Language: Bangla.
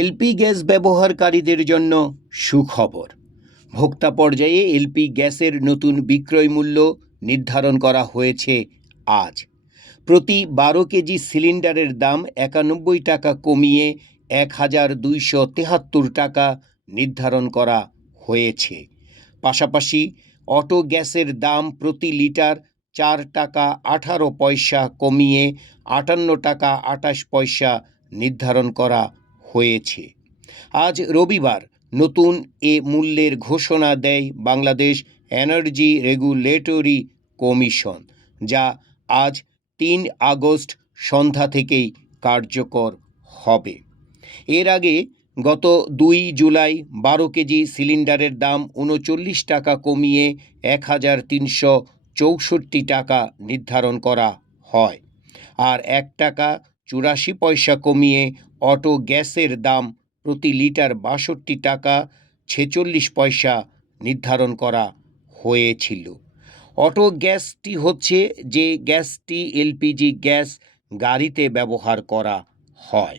এলপি গ্যাস ব্যবহারকারীদের জন্য সুখবর। ভোক্তা পর্যায়ে এলপি গ্যাসের নতুন বিক্রয় মূল্য নির্ধারণ করা হয়েছে আজ। প্রতি 12 কেজি সিলিন্ডারের দাম 91 টাকা কমিয়ে 1273 টাকা নির্ধারণ করা হয়েছে। পাশাপাশি অটো গ্যাসের দাম প্রতি লিটার 4 টাকা 18 পয়সা কমিয়ে 58 টাকা 28 পয়সা নির্ধারণ করা হয়েছে। আজ রবিবার নতুন এ মূল্যের ঘোষণা দেয় বাংলাদেশ এনার্জি রেগুলেটরি কমিশন, যা আজ 3 আগস্ট সন্ধ্যা থেকেই কার্যকর হবে। এর আগে গত 2 জুলাই 12 কেজি সিলিন্ডারের দাম 39 টাকা কমিয়ে 1364 টাকা নির্ধারণ করা হয়, আর 1 টাকা 84 পয়সা কমিয়ে অটো গ্যাসের দাম প্রতি লিটার 62 টাকা 46 পয়সা নির্ধারণ করা হয়েছিল। অটো গ্যাসটি হচ্ছে যে গ্যাসটি এলপিজি গ্যাস গাড়িতে ব্যবহার করা হয়।